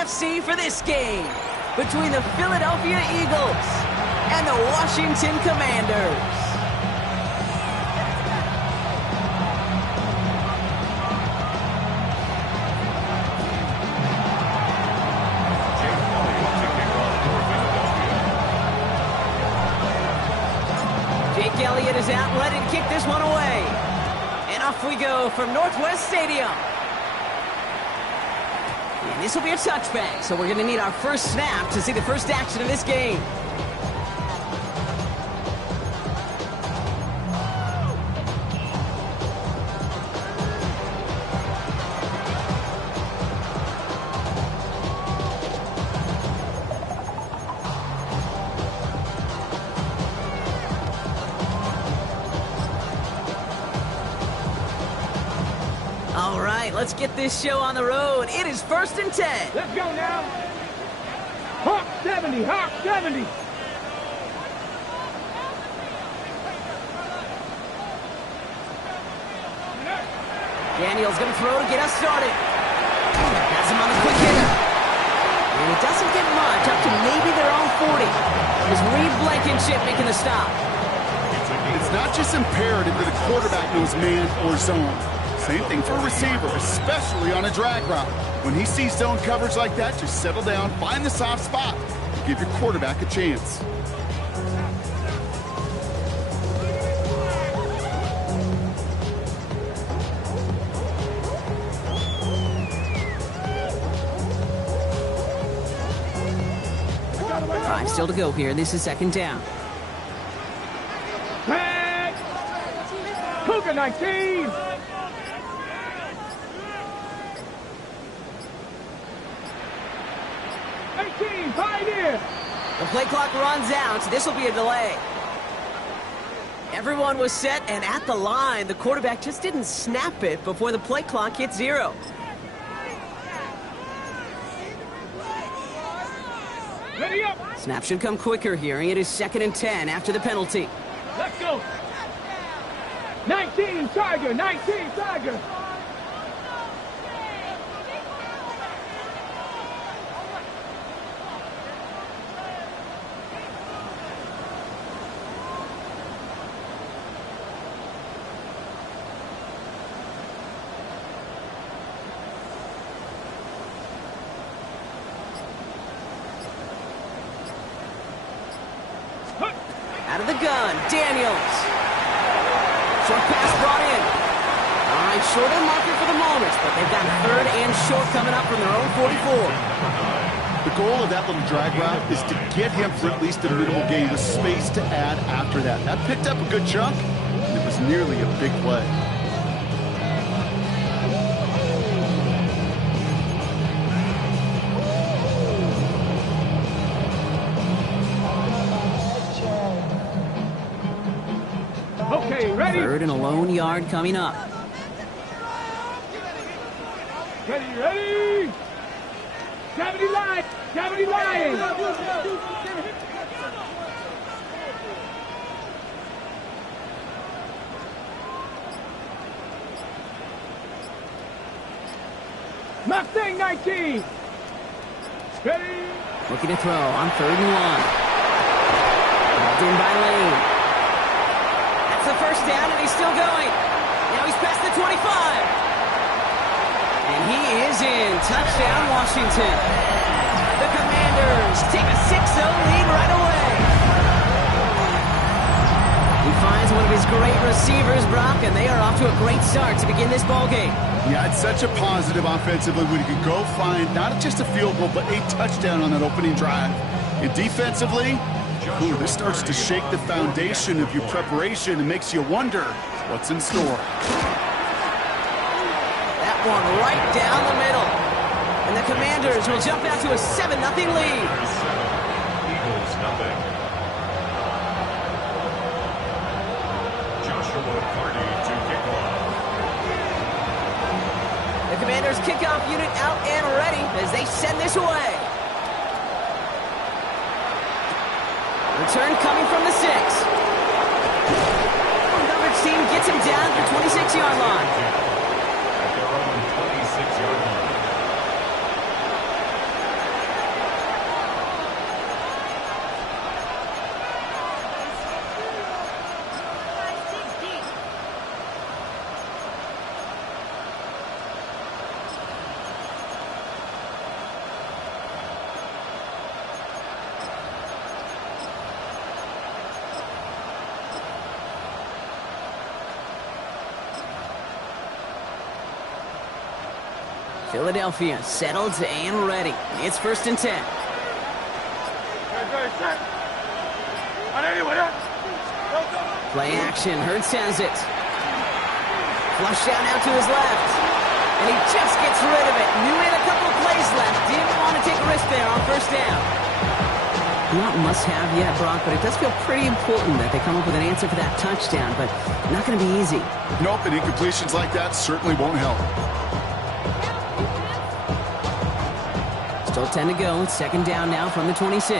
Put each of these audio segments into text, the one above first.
NFC for this game between the Philadelphia Eagles and the Washington Commanders. Jake Elliott is out and ready to kick this one away. And off we go from Northwest Stadium. And this will be a touchback, so we're going to need our first snap to see the first action of this game. All right, let's get this show on the road. It is 1st and 10. Let's go now. Hawk 70, Hawk 70. Daniel's going to throw to get us started. Has him on the quick hitter. And it doesn't get much, up to maybe their own 40. Is Reed Blankenship making the stop. It's not just imperative that a quarterback knows man or zone. Same thing for a receiver, especially on a drag route. When he sees zone coverage like that, just settle down, find the soft spot, and give your quarterback a chance. Five still to go here. This is 2nd down. Tag! Cougar 19! The play clock runs out, so this will be a delay. Everyone was set and at the line. The quarterback just didn't snap it before the play clock hit 0. Ready up! Snap should come quicker here. It is 2nd and 10 after the penalty. Let's go! 19 Tiger, 19 Tiger! Out of the gun, Daniels. Short pass brought in. All right, short on marker for the moment, but they've got 3rd and short coming up from their own 44. The goal of that little drag route is to get him for at least a middle gain with space to add after that. That picked up a good chunk, and it was nearly a big play. Okay, ready? 3rd and a lone yard coming up. Ready? 70 line! 70 line! Mustang 19! Ready? Looking to throw on 3rd and 1. Balled in by Lane. That's the first down, and he's still going. Now he's past the 25. And he is in. Touchdown, Washington. The Commanders take a 6-0 lead right away. He finds one of his great receivers, Brock, and they are off to a great start to begin this ballgame. Yeah, it's such a positive offensively when you can go find not just a field goal, but a touchdown on that opening drive. And defensively, this starts to shake the foundation of your preparation and makes you wonder what's in store. That one right down the middle. And the Commanders will jump out to a 7-0 lead. Eagles nothing. Joshua Party to kick off. The Commanders kickoff unit out and ready as they send this away. Return coming from the 6. Coverage team gets him down at the 26-yard line. At their own 26-yard line. Philadelphia settled and ready. It's 1st and 10. Play action. Hurts has it. Flush down out to his left. And he just gets rid of it. Knew he had a couple of plays left. Didn't want to take a risk there on 1st down. Not must-have yet, Brock, but it does feel pretty important that they come up with an answer for that touchdown, but not going to be easy. Nope, and incompletions like that certainly won't help. Still 10 to go. It's 2nd down now from the 26.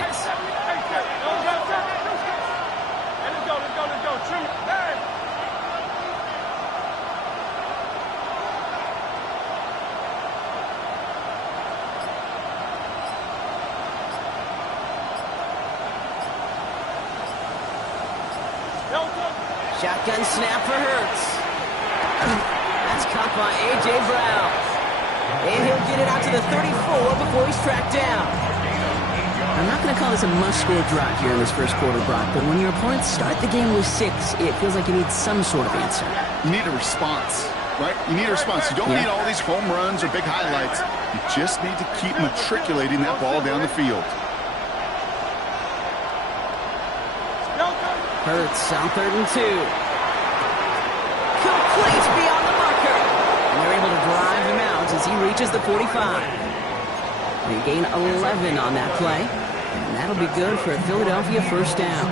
Shotgun snap for Hurts. That's caught by A.J. Brown. And he'll get it out to the 34 before he's tracked down. I'm not going to call this a must-score drive here in this first quarter, Brock, but when your opponents start the game with 6, it feels like you need some sort of answer. You need a response, right? You need a response. You don't need all these home runs or big highlights. You just need to keep matriculating that ball down the field. Hurts on 3rd and 2. Complete beyond the marker. And they're able to drive him out as he reaches the 45. They gain 11 on that play. And that'll be good for a Philadelphia 1st down.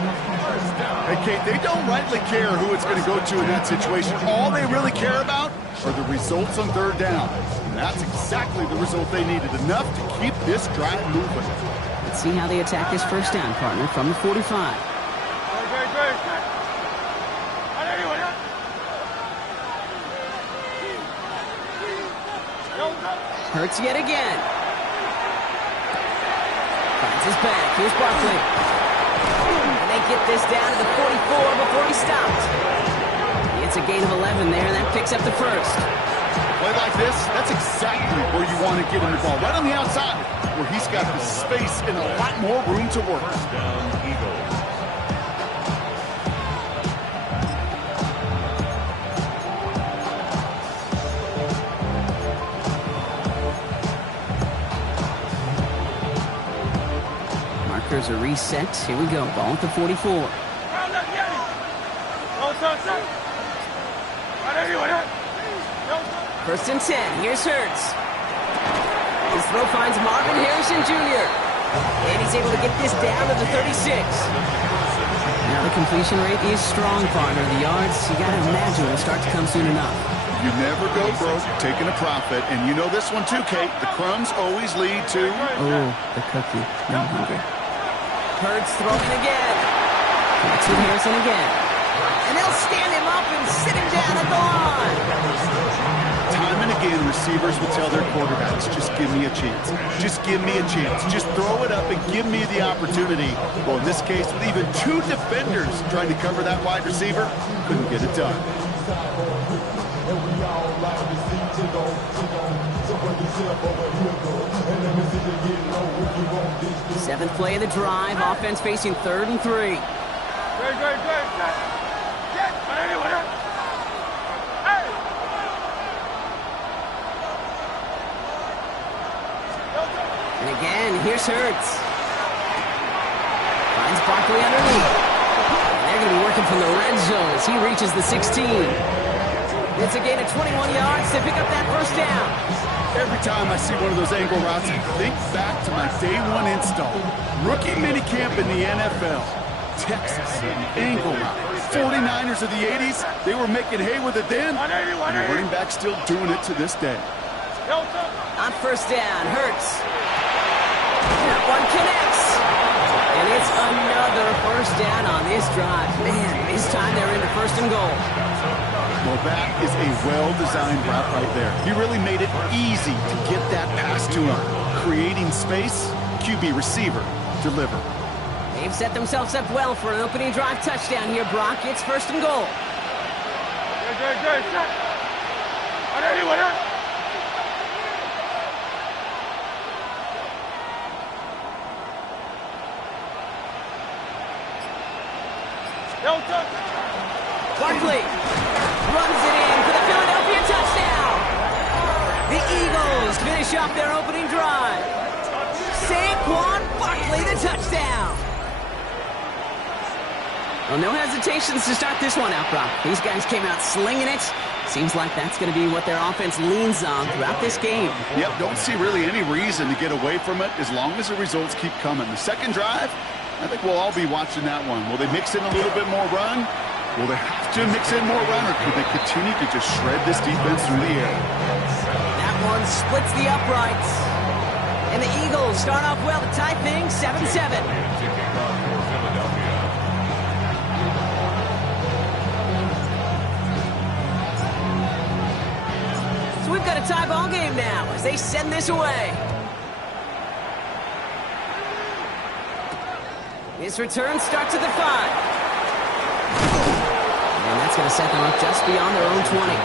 Hey, Kate, they don't rightly care who it's going to go to in that situation. All they really care about are the results on 3rd down. And that's exactly the result they needed. Enough to keep this drive moving. Let's see how they attack this 1st down, partner, from the 45. Hurts yet again. Finds his back. Here's Barkley. And they get this down to the 44 before he stopped. It's a gain of 11 there, and that picks up the 1st. Play like this, that's exactly where you want to get him the ball. Right on the outside, where he's got the space and a lot more room to work. First down, Eagles. Markers are reset. Here we go. Ball at the 44. 1st and 10. Here's Hurts. His throw finds Marvin Harrison Jr. And he's able to get this down to the 36. Now the completion rate is strong, partner. The yards, you got to imagine, will start to come soon enough. You never go broke taking a profit. And you know this one too, Kate. The crumbs always lead to... Oh, the cookie. Now I'm hungry. Hurts throwing again. Connects with Harrison again. And they'll stand him up and sit him down at the line. Time and again, receivers will tell their quarterbacks, just give me a chance. Just give me a chance. Just throw it up and give me the opportunity. Well, in this case, with even 2 defenders trying to cover that wide receiver, couldn't get it done. 7th play of the drive. Offense facing 3rd and 3. And again, here's Hurts. Finds Barkley underneath. And they're going to be working from the red zone as he reaches the 16. It's a gain of 21 yards to pick up that 1st down. Every time I see one of those angle routes, I think back to my day 1 install. Rookie minicamp in the NFL. Texas, angle route. 49ers of the 80s, they were making hay with it then. And the running back still doing it to this day. On 1st down, Hurts. That one connects. And it's another 1st down on this drive. Man, this time they're into 1st and goal. Well, that is a well-designed route right there. He really made it easy to get that pass to him. Creating space, QB receiver, deliver. They've set themselves up well for an opening drive touchdown here, Brock. It's 1st and goal. Barkley runs it in for the Philadelphia touchdown. The Eagles finish finish off their opening drive. Saquon Barkley, the touchdown. Well, no hesitations to start this one out, Brock. These guys came out slinging it. Seems like that's going to be what their offense leans on throughout this game. Yep, don't see really any reason to get away from it as long as the results keep coming. The second drive, I think we'll all be watching that one. Will they mix in a little bit more run? Will they have to mix in more run, or could they continue to just shred this defense through the air? That one splits the uprights. And the Eagles start off well to tie things 7-7. So we've got a tie ball game now as they send this away. This return starts at the 5. And that's going to set them up just beyond their own 20.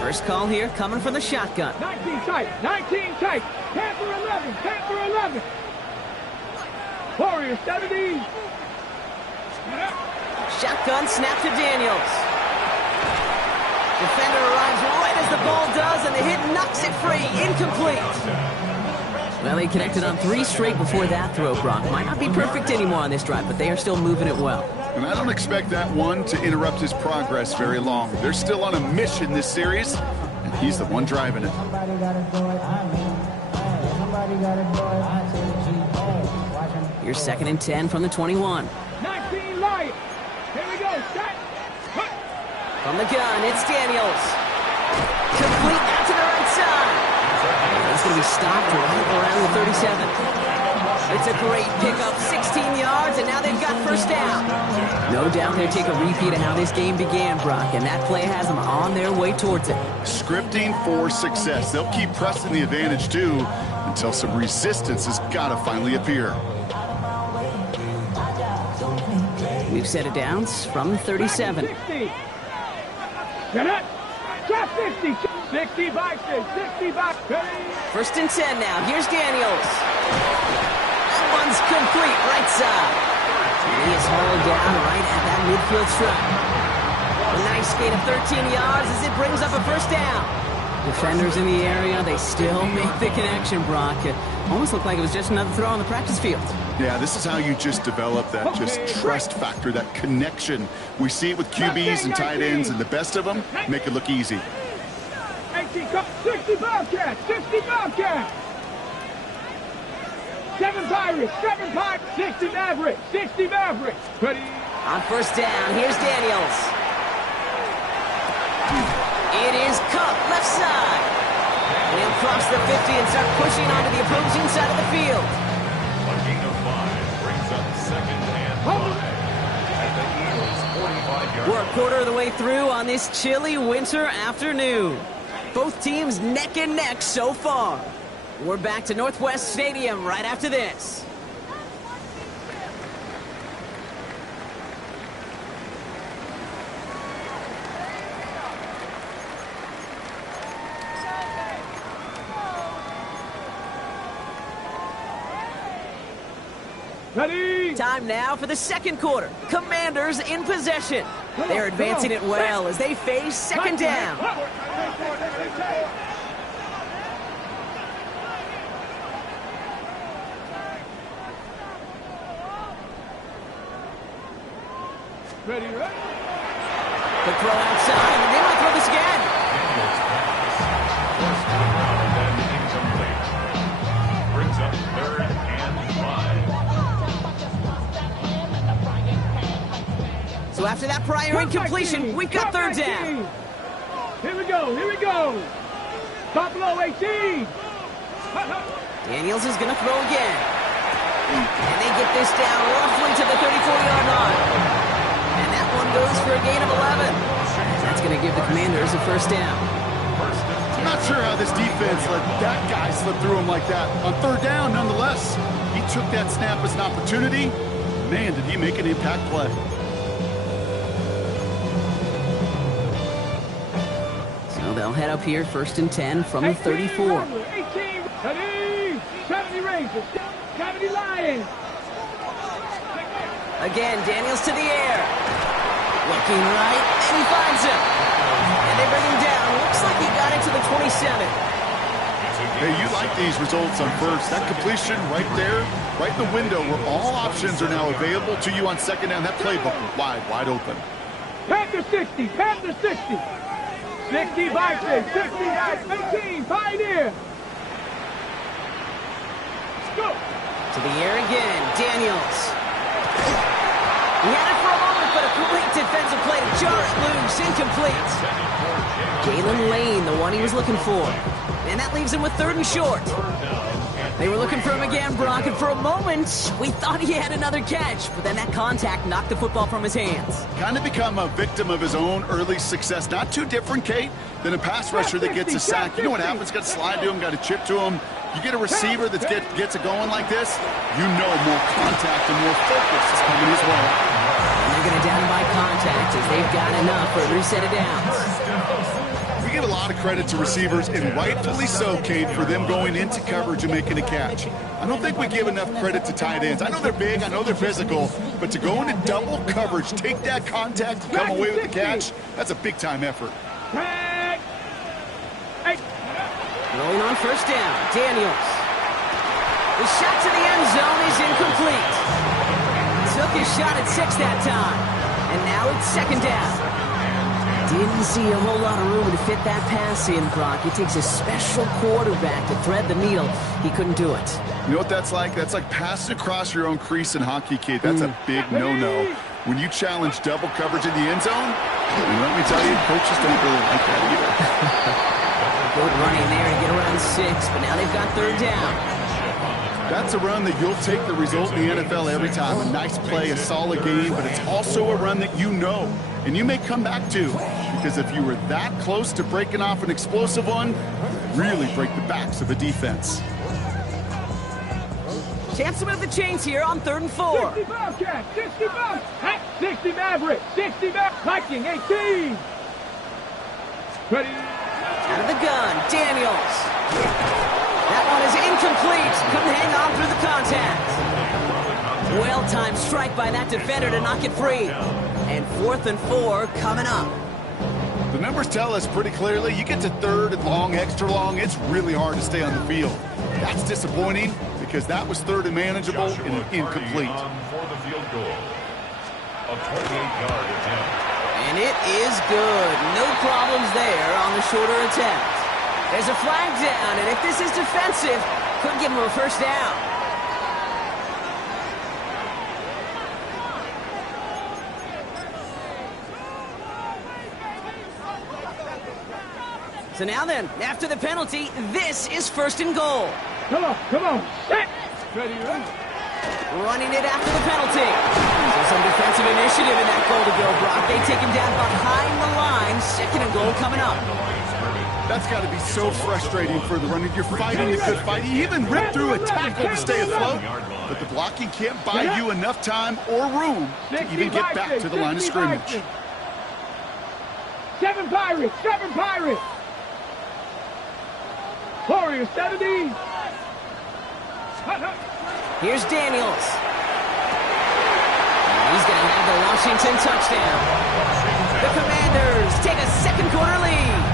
First call here coming from the shotgun. 19 tight, 19 tight. Panther 11, Panther 11. Warrior 70. Shotgun snap to Daniels. Defender arrives right as the ball does, and the hit knocks it free. Incomplete. Well, they connected on 3 straight before that throw, Brock. Might not be perfect anymore on this drive, but they are still moving it well. And I don't expect that one to interrupt his progress very long. They're still on a mission this series, and he's the one driving it. Here's 2nd and 10 from the 21. 19 Lions. Here we go. Shot. From the gun, it's Daniels. Complete out to the right side. And he's going to be stopped right around the 37. It's a great pickup, 16 yards, and now they've got first down. No doubt they'll take a repeat of how this game began, Brock, and that play has them on their way towards it. Scripting for success. They'll keep pressing the advantage, too, until some resistance has got to finally appear. We've set it down from 37. 60. Get it. Drop 50. 60 by 60 by 30. First and 10 now. Here's Daniels. That one's complete right side. And he is hauled down right at that midfield stripe. A nice gain of 13 yards as it brings up a first down. Defenders in the area, they still make the connection, Brock. It almost looked like it was just another throw on the practice field. Yeah, this is how you just develop that just trust factor, that connection. We see it with QBs and tight ends, and the best of them make it look easy. 60 Bobcats, 60 Bobcats. 7 Pirates, 7 Pirates, 60 Mavericks, 60 Mavericks. Ready? On first down, here's Daniels. It is Cup, left side. And he'll cross the 50 and start pushing onto the opposing side of the field. A gain of 5 brings up 2nd and 5 at the Eagles' 45-yard line. We're a quarter of the way through on this chilly winter afternoon. Both teams neck and neck so far. We're back to Northwest Stadium right after this. Ready? Time now for the second quarter. Commanders in possession. They're advancing it well as they face second down. Ready, ready? The throw outside, and they might throw this again. Brings up 3rd and 5. So after that prior incompletion, we've got third down. Here we go, here we go. Buffalo 18. Daniels is going to throw again. And they get this down roughly to the 34-yard line. And that one goes for a gain of 11. That's going to give the Commanders a first down. I'm not sure how this defense let that guy slip through him like that. On third down, nonetheless, he took that snap as an opportunity. Man, did he make an impact play. So they'll head up here, 1st and 10 from the 34. 18, ready, 70 70 Rangers. 70 Lions. Again, Daniels to the air. Looking right, and he finds him. And they bring him down. Looks like he got into the 27. Hey, you like these results on first. That completion right there, right in the window where all options are now available to you on second down. That playbook wide open. Panther 60. Panther 60. 60 Vikings. 60 guys. 18. Pioneer. Let's go. To the air again, Daniels. He had it for a moment, but a great defensive play to jar it loose. Incomplete. Jalen Lane, the one he was looking for. And that leaves him with 3rd and short. They were looking for him again, Brock, and for a moment, we thought he had another catch. But then that contact knocked the football from his hands. Kind of become a victim of his own early success. Not too different, Kate, than a pass rusher that gets a sack. You know what happens? Got to slide to him, got to chip to him. You get a receiver that gets it going like this, you know more contact and more focus is coming his way. And they're going to down by contact as they've got enough for a new set of downs. We give a lot of credit to receivers, and rightfully so, Kate, for them going into coverage and making a catch. I don't think we give enough credit to tight ends. I know they're big, I know they're physical, but to go into double coverage, take that contact, and come away with the catch, that's a big-time effort. Rolling on first down, Daniels. The shot to the end zone is incomplete. Took his shot at 6 that time. And now it's 2nd down. Didn't see a whole lot of room to fit that pass in, Brock. It takes a special quarterback to thread the needle. He couldn't do it. You know what that's like? That's like passing across your own crease in hockey, Kate. That's a big no-no. When you challenge double coverage in the end zone, and let me tell you, coaches don't really like that either. Good running there to get around 6, but now they've got 3rd down. That's a run that you'll take the result in the NFL every time. A nice play, a solid game, but it's also a run that you know, and you may come back to, because if you were that close to breaking off an explosive one, really break the backs of the defense. Chance to move the chains here on 3rd and 4. 60 Bobcat. 60 Bobcat. 60 Maverick. 60 Viking. 18. Ready. Out of the gun, Daniels. That one is incomplete. Couldn't hang on through the contact. Well-timed strike by that defender to knock it free. And 4th and 4 coming up. The numbers tell us pretty clearly, you get to 3rd and long, extra long, it's really hard to stay on the field. That's disappointing because that was 3rd and manageable and incomplete. For the field goal. A 28-yard attempt. And it is good. No problems there on the shorter attempt. There's a flag down, and if this is defensive, could give him a 1st down. So now then, after the penalty, this is 1st and goal. Come on. Set. Ready, run. Running it after the penalty. So some defensive initiative in that goal to go, Brock. They take him down behind the line. 2nd and goal coming up. That's got to be so frustrating for the runner. You're fighting the good fight. You even rip through a tackle to stay afloat, but the blocking can't buy you enough time or room to even get back to the line of scrimmage. 7 Pirates. 7 Pirates. Warriors 70. Here's Daniels. He's going to have the Washington touchdown. The Commanders take a 2nd quarter lead.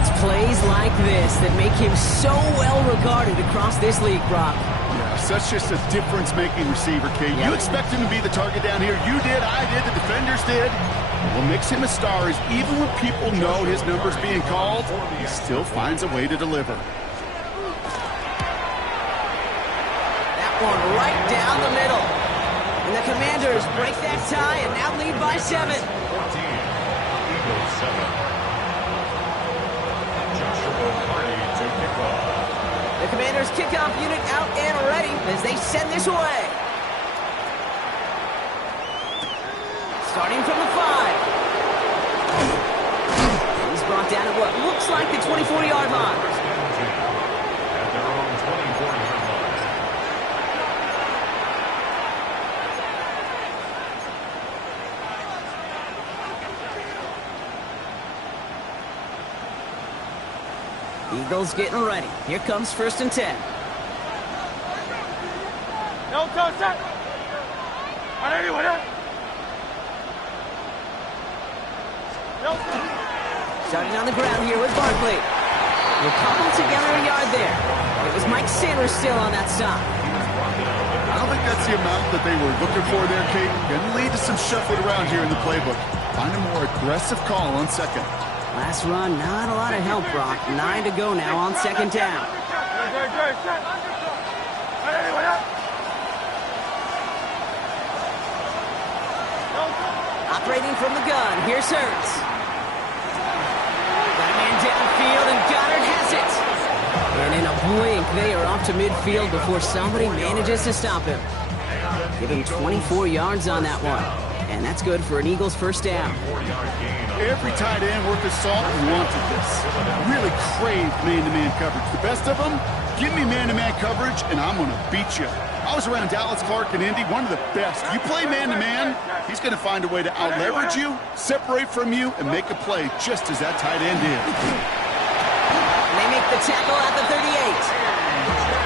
It's plays like this that make him so well regarded across this league, Brock. Yeah, such just a difference-making receiver, Kate. You expect him to be the target down here. You did, I did, the defenders did. What makes him a star is even when people know his number's being called, he still finds a way to deliver. That one right down the middle. And the Commanders break that tie and now lead by 7. 14. Eagles 7. The Commanders kickoff unit out and ready as they send this away. Starting from the 5. He's brought down at what looks like the 24-yard line. At their own 24-yard line. Eagles getting ready. Here comes 1st and 10. Starting on the ground here with Barkley. We'll cobble together a yard there. It was Mike Sanders still on that stop. I don't think that's the amount that they were looking for there, Kate. Going to lead to some shuffling around here in the playbook. Find a more aggressive call on 2nd. Last run, not a lot of help, Brock. 9 to go now on 2nd down. Operating from the gun, here's Hurts. Got a man downfield, and Goddard has it. And in a blink, they are off to midfield before somebody manages to stop him. Give him 24 yards on that one. And that's good for an Eagles 1st down. Every tight end worth his salt wanted this. Really craved man-to-man coverage. The best of them, give me man-to-man coverage, and I'm going to beat you. I was around Dallas Clark and Indy, one of the best. You play man-to-man, he's going to find a way to out-leverage you, separate from you, and make a play just as that tight end did. They make the tackle at the 38.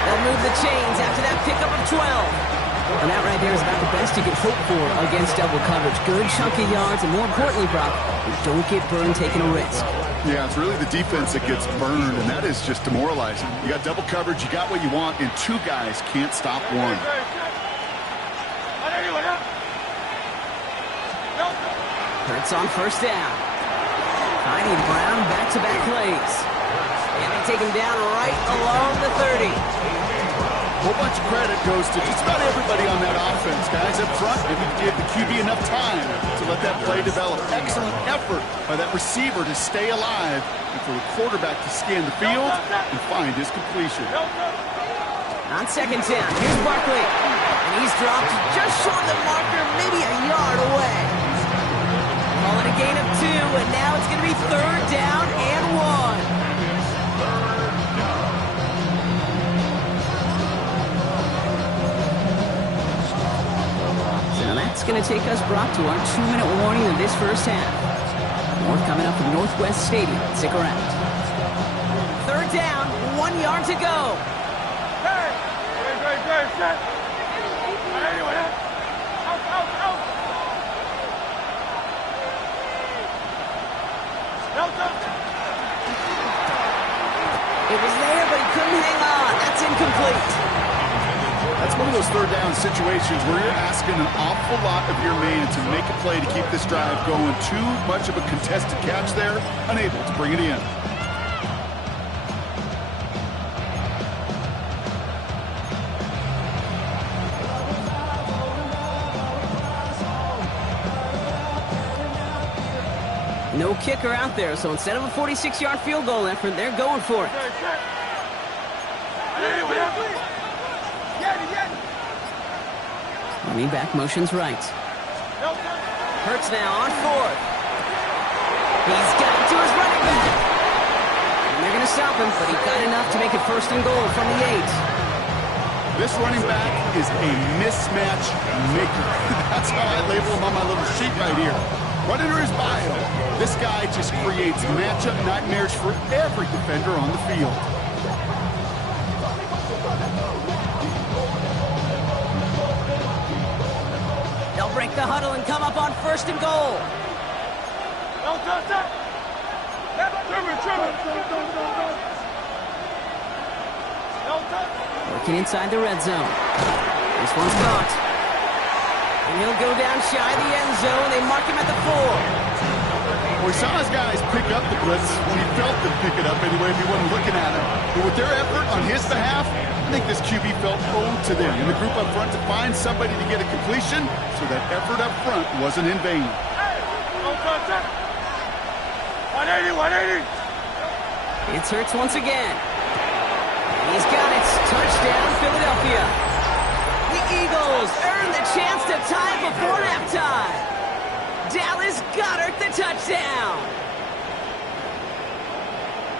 They'll move the chains after that pickup of 12. And that right there is about the best you can hope for against double coverage. Good chunky yards, and more importantly, Brock, you don't get burned taking a risk. Yeah, it's really the defense that gets burned, and that is just demoralizing. You got double coverage, you got what you want, and 2 guys can't stop one. Hurts on 1st down. Heine Brown back-to-back plays. And they take him down right along the 30. A whole bunch of credit goes to just about everybody on that offense. Guys up front, maybe give the QB enough time to let that play develop. Excellent effort by that receiver to stay alive and for the quarterback to scan the field and find his completion. On 2nd down, here's Barkley. And he's dropped just short of the marker, maybe a yard away. Call it a gain of 2, and now it's going to be 3rd down and 1. That's going to take us, Brock, to our 2-minute warning of this 1st half. More coming up from Northwest Stadium. Stick around. 3rd down, 1 yard to go. It was there, but he couldn't hang on. That's incomplete. That's one of those 3rd down situations where you're asking an awful lot of your man to make a play to keep this drive going. Too much of a contested catch there, unable to bring it in. No kicker out there, so instead of a 46-yard field goal effort, they're going for it. Running back motions right. Hurts now on 4th. He's got it to his running back. And they're going to stop him, but he got enough to make it 1st and goal from the 8. This running back is a mismatch maker. That's how I label him on my little sheet right here. Right under his bio, this guy just creates matchup nightmares for every defender on the field. They'll break the huddle and come up on 1st and goal. Working inside the red zone. This one's caught. And he'll go down shy of the end zone. They mark him at the 4. We saw his guys pick up the blitz when he felt them pick it up anyway if he wasn't looking at him. But with their effort on his behalf, I think this QB felt owed to them in the group up front to find somebody to get a completion, so that effort up front wasn't in vain. 180. It's Hurts once again. He's got it. Touchdown, Philadelphia. The Eagles earn the chance to tie before halftime. Dallas Goedert the touchdown.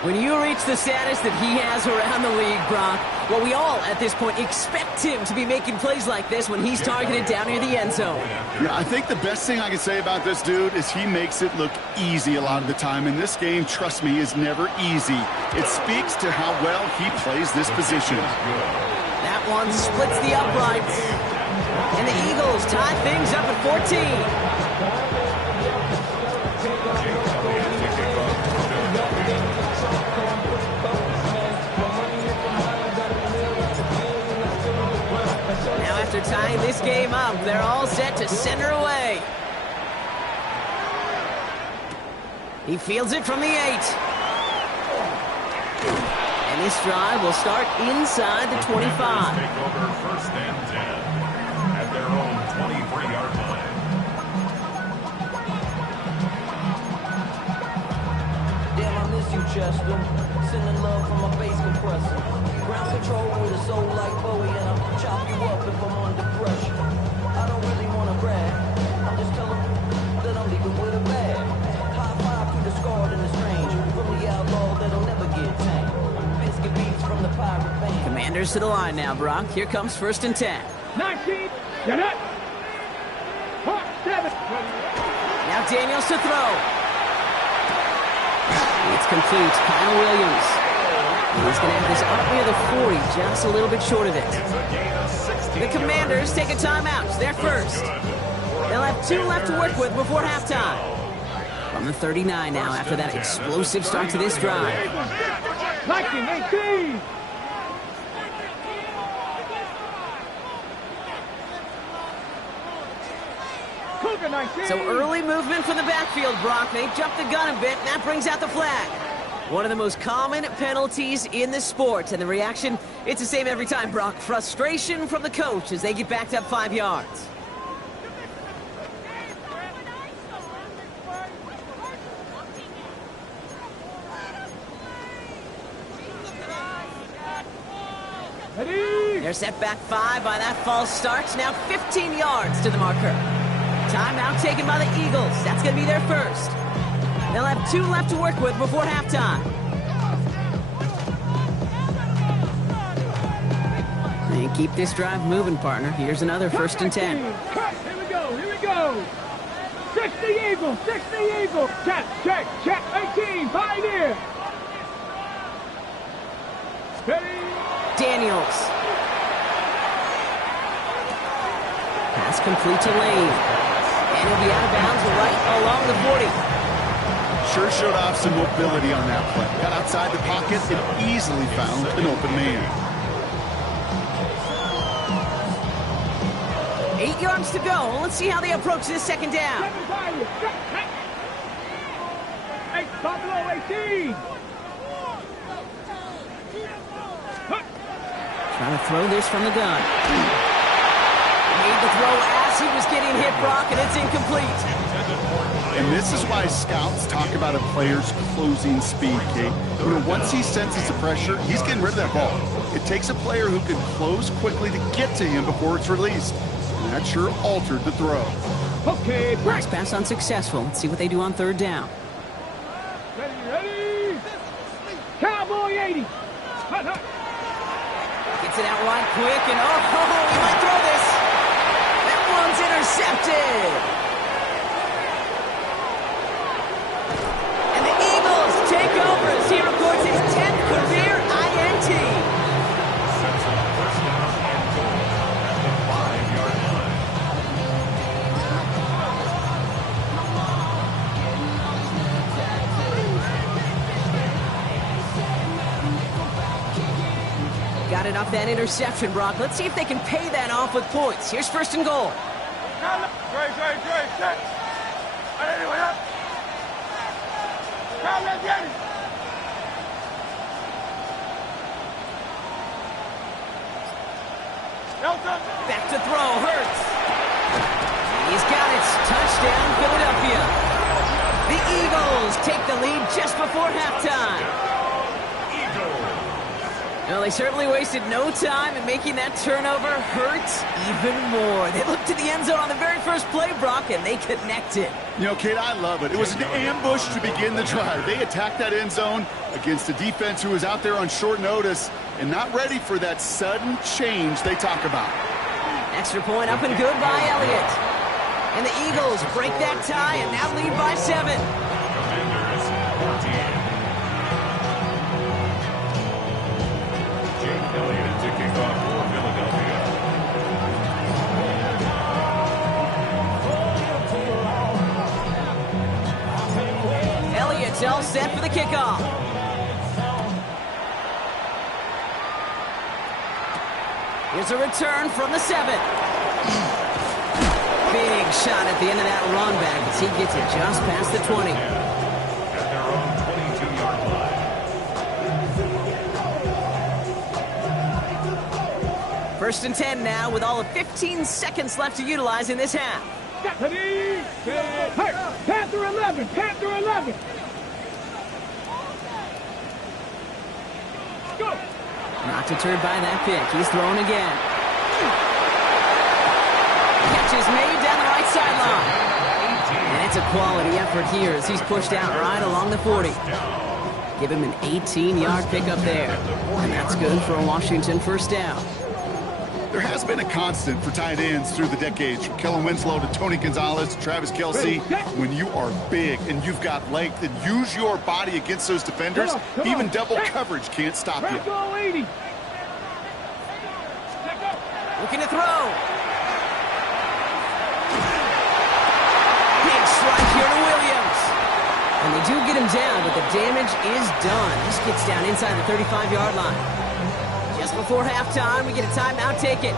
When you reach the status that he has around the league, Brock, Well, we all, at this point, expect him to be making plays like this when he's targeted down near the end zone. Yeah, I think the best thing I can say about this dude is he makes it look easy a lot of the time. And this game, trust me, is never easy. It speaks to how well he plays this position. That one splits the uprights. And the Eagles tie things up at 14. After tying this game up, they're all set to send her away. He fields it from the 8. And this drive will start inside the 25. Take over first and 10 at their own 23-yard line. Damn, I miss you, Chester. Sending love from my bass compressor. Ground control with a soul like Bowie, and I'll chop you up if I'm under pressure. I don't really want to brag. I'm just telling that I'm leaving with a bag. High five to the scarred and the strange. From the outlaw that'll never get tamed. Biscuit beats from the pirate band. Commanders to the line now, Brock. Here comes first and 10. 19. Get it. 7. Now Daniels to throw. It's complete. Kyle Williams. He's going to have this up near the 40, just a little bit short of it. The Commanders take a timeout. They're first. They'll have 2 left to work with before halftime. From the 39 now after that explosive start to this drive. 19, 18. So early movement from the backfield, Brock. They jumped the gun a bit, and that brings out the flag. One of the most common penalties in the sport, and the reaction, it's the same every time, Brock. Frustration from the coach as they get backed up 5 yards. Ready? They're set back 5 by that false start. Now 15 yards to the marker. Timeout taken by the Eagles. That's going to be their first. They'll have 2 left to work with before halftime. And keep this drive moving, partner. Here's another first and 10. Here we go, here we go. 60 Eagles, 60 Eagles. Check, 18, Pioneer. Ready? Daniels. Pass complete to Lane. And he'll be out of bounds right along the 40. Sure showed off some mobility on that play. Got outside the pocket and easily found an open man. 8 yards to go. Let's see how they approach this second down. Hey, Buffalo 18. Trying to throw this from the gun. Made the throw as he was getting hit, Brock, and it's incomplete. And this is why scouts talk about a player's closing speed, Kate. You know, once he senses the pressure, he's getting rid of that ball. It takes a player who can close quickly to get to him before it's released. And that sure altered the throw. Okay, Last pass unsuccessful. Let's see what they do on third down. Ready? Cowboy 80. Gets it out right quick, and he might throw this. That one's intercepted. And the Eagles take over as he records his 10th career INT. Sets up first down and goal at the 5-yard line. Got it off that interception, Brock. Let's see if they can pay that off with points. Here's first and goal. Back to throw, Hurts. He's got it. Touchdown, Philadelphia. The Eagles take the lead just before halftime. Well, they certainly wasted no time in making that turnover hurt even more. They looked to the end zone on the very first play, Brock, and they connected. You know, Kate, I love it. It was an ambush to begin the drive. They attacked that end zone against a defense who was out there on short notice and not ready for that sudden change they talk about. Extra point up and good by Elliott. And the Eagles break that tie and now lead by 7. Commanders 14. Jake Elliott to kick off for Philadelphia. Elliott's all set for the kickoff. Here's a return from the 7. Big shot at the end of that run back as he gets it just past the 20. At their own 22-yard line. First and 10 now with all of 15 seconds left to utilize in this half. Panther 11, Panther 11. Go. Not deterred by that pick. He's throwing again. Catch is made down the right sideline. And it's a quality effort here as he's pushed out right along the 40. Give him an 18-yard pickup there. And that's good for a Washington first down. There has been a constant for tight ends through the decades, from Kellen Winslow to Tony Gonzalez, Travis Kelce. When you are big and you've got length and use your body against those defenders, even double coverage can't stop you. Looking to throw. Big strike here to Williams. And they do get him down, but the damage is done. This gets down inside the 35-yard line. Just before halftime, we get a timeout taken.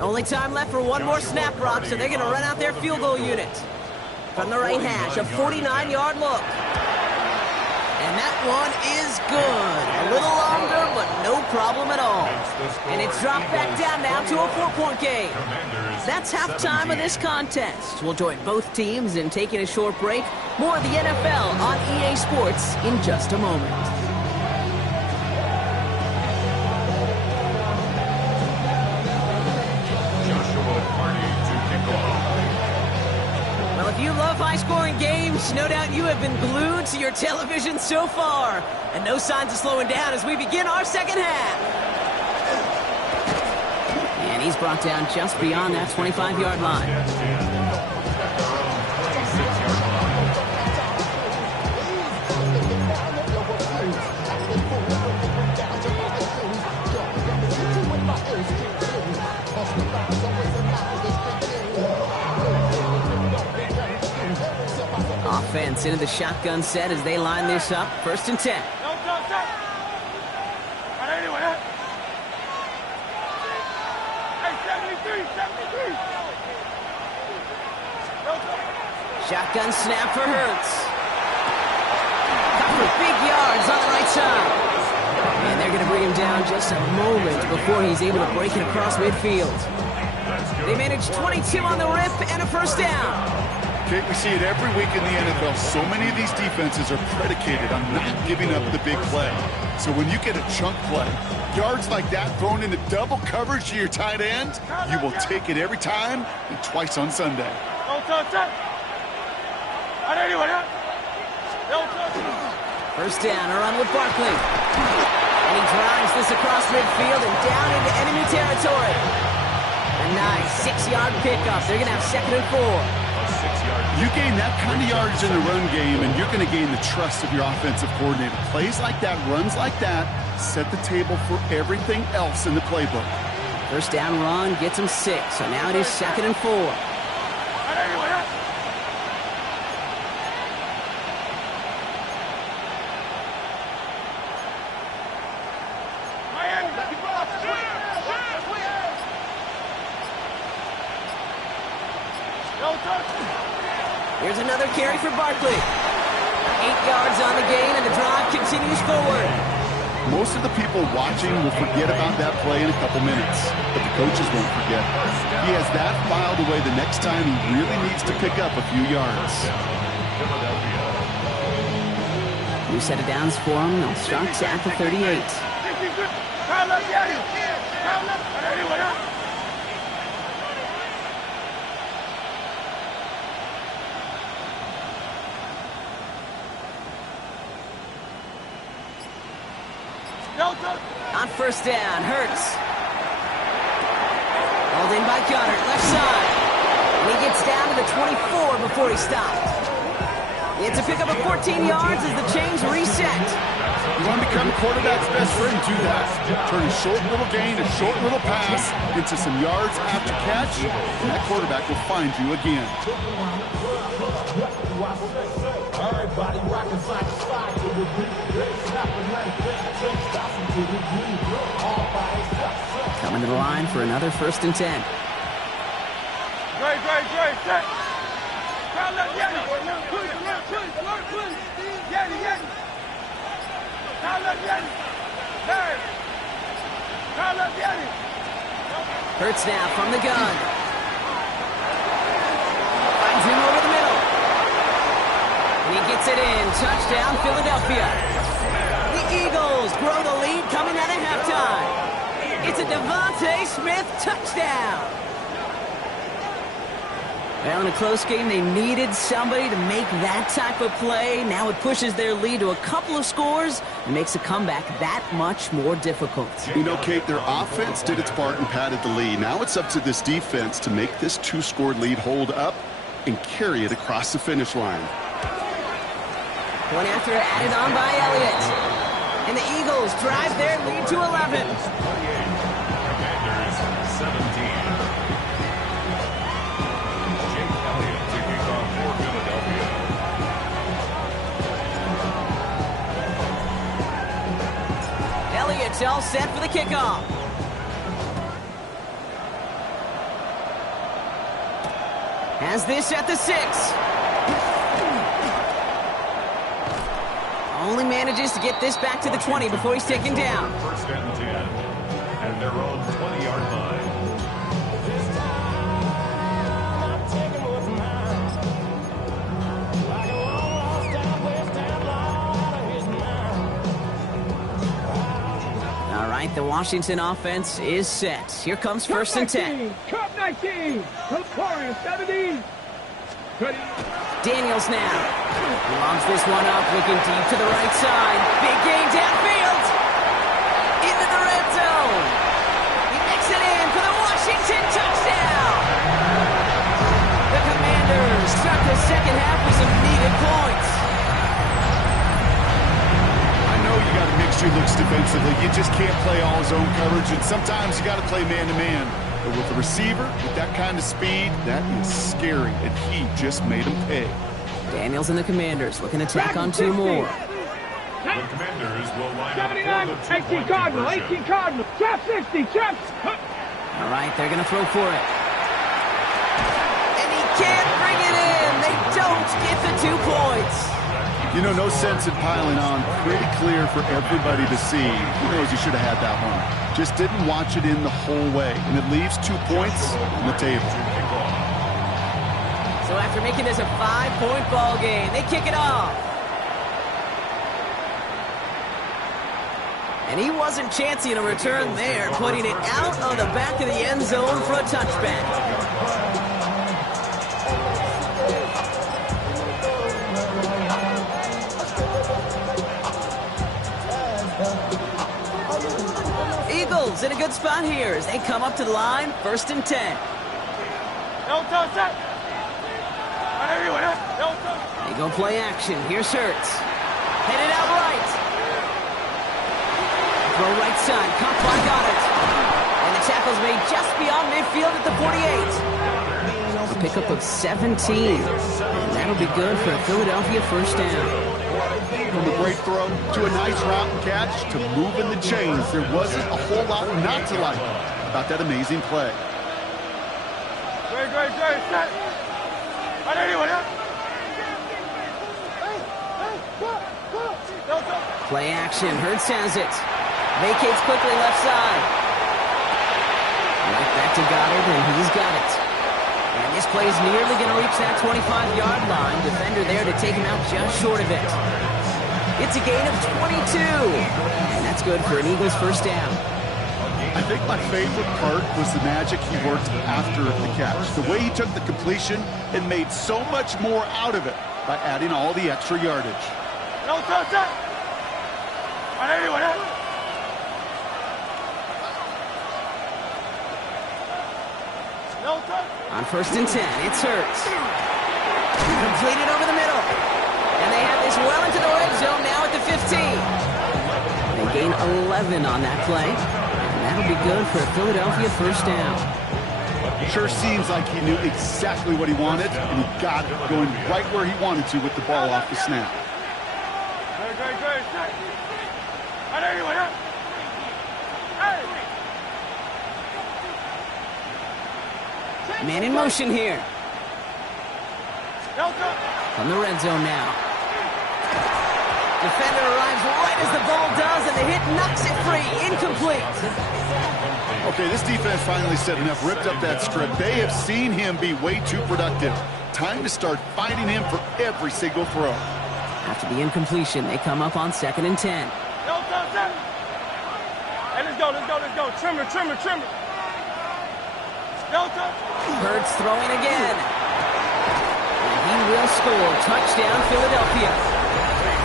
Only time left for one more snap, Brock, so they're going to run out their field goal unit. From the right hash, a 49-yard look. And that one is good. A little longer, but no problem at all. And it's dropped back down now to a 4-point game. That's halftime of this contest. We'll join both teams in taking a short break. More of the NFL on EA Sports in just a moment. Well, if you love high-scoring games, no doubt you have been glued to your television so far. And no signs of slowing down as we begin our second half. And he's brought down just beyond that 25-yard line. Offense into the shotgun set as they line this up. First and 10. Shotgun snap for Hurts. Got for big yards on the right side. And they're going to bring him down just a moment before he's able to break it across midfield. They managed 22 on the rip and a first down. Kate, we see it every week in the NFL. So many of these defenses are predicated on not giving up the big play. So when you get a chunk play, yards like that thrown into double coverage to your tight end, you will take it every time and twice on Sunday. First down, a run with Barkley. And he drives this across midfield and down into enemy territory. A nice 6-yard pickup. They're going to have second and 4. You gain that kind of yardage in the run game, and you're going to gain the trust of your offensive coordinator. Plays like that, runs like that, set the table for everything else in the playbook. First down run gets him 6, so now it is second and 4. Here's another carry for Barkley. 8 yards on the gain, and the drive continues forward. Most of the people watching will forget about that play in a couple minutes, but the coaches won't forget. He has that filed away the next time he really needs to pick up a few yards. New set of downs for him. They'll start at the 38. On first down, Hurts. Hauled in by Goddard, left side. And he gets down to the 24 before he stopped. It's a pickup of 14 yards as the chains reset. You want to become a quarterback's best friend, do that. Turn a short little gain, a short little pass into some yards after catch, and that quarterback will find you again. Coming to the line for another 1st and 10. Great, set. Hurts now from the gun. Finds him over the middle. And he gets it in. Touchdown, Philadelphia. The Eagles grow the lead coming out of halftime. It's a Devontae Smith touchdown. Well, in a close game, they needed somebody to make that type of play. Now it pushes their lead to a couple of scores and makes a comeback that much more difficult. You know, Kate, their offense did its part and padded the lead. Now it's up to this defense to make this 2-score lead hold up and carry it across the finish line. Point after added on by Elliott. And the Eagles drive their lead to 11. Commanders 17. Jake Elliott taking off for Philadelphia. Elliott's all set for the kickoff. Has this at the 6. Only manages to get this back to the 20 before he's taken down. 1st and 10. And their own 20-yard line. All right, the Washington offense is set. Here comes 1st and 10. Cup 19. Warriors 17. Daniels now. Lobs this one up, looking deep to the right side. Big gain downfield. Into the red zone. He makes it in for the Washington touchdown. The Commanders start the second half with some needed points. I know you got to mix your looks defensively. You just can't play all zone coverage, and sometimes you got to play man-to-man. But with the receiver, with that kind of speed, that is scary, and he just made him pay. Daniels and the Commanders looking to tack on 2 more. The Commanders will line up 79, for the 18 Cardinal, 18 Cardinal. Trap 60, trap. All right, they're going to throw for it. And he can't bring it in. They don't get the 2 points. You know, no sense in piling on. Pretty clear for everybody to see. Who knows, you should have had that one. Just didn't watch it in the whole way. And it leaves 2 points on the table. So after making this a 5-point ball game, they kick it off. And he wasn't chancing a return there, putting it out of the back of the end zone for a touchback. Eagles in a good spot here as they come up to the line, 1st and 10. They go play action. Here's Hurts. Headed out right. Throw right side. Caught by Goddard. And the tackle's made just beyond midfield at the 48. A pickup of 17. And that'll be good for a Philadelphia 1st down. From a great throw to a nice route and catch to moving the chains, there wasn't a whole lot not to like about that amazing play. Great, set. Play action. Hurts has it. Vacates quickly left side. Right back to Goddard, and he's got it. And this play is nearly going to reach that 25-yard line. Defender there to take him out just short of it. It's a gain of 22. And that's good for an Eagles first down. I think my favorite part was the magic he worked after the catch. The way he took the completion and made so much more out of it by adding all the extra yardage. No touch. On 1st and 10, it's Hurts. Completed over the middle. And they have this well into the red zone now at the 15. They gain 11 on that play. And that'll be good for a Philadelphia first down. Sure seems like he knew exactly what he wanted, and he got it, going right where he wanted to with the ball off the snap. Man in motion here. From the red zone now. Defender arrives right as the ball does, and the hit knocks it free. Incomplete. Okay, this defense finally said enough, ripped up that strip. They have seen him be way too productive. Time to start fighting him for every single throw. After the incompletion, they come up on 2nd and 10. Hey, let's go. Trimmer. Hurts throwing again. And he will score. Touchdown, Philadelphia.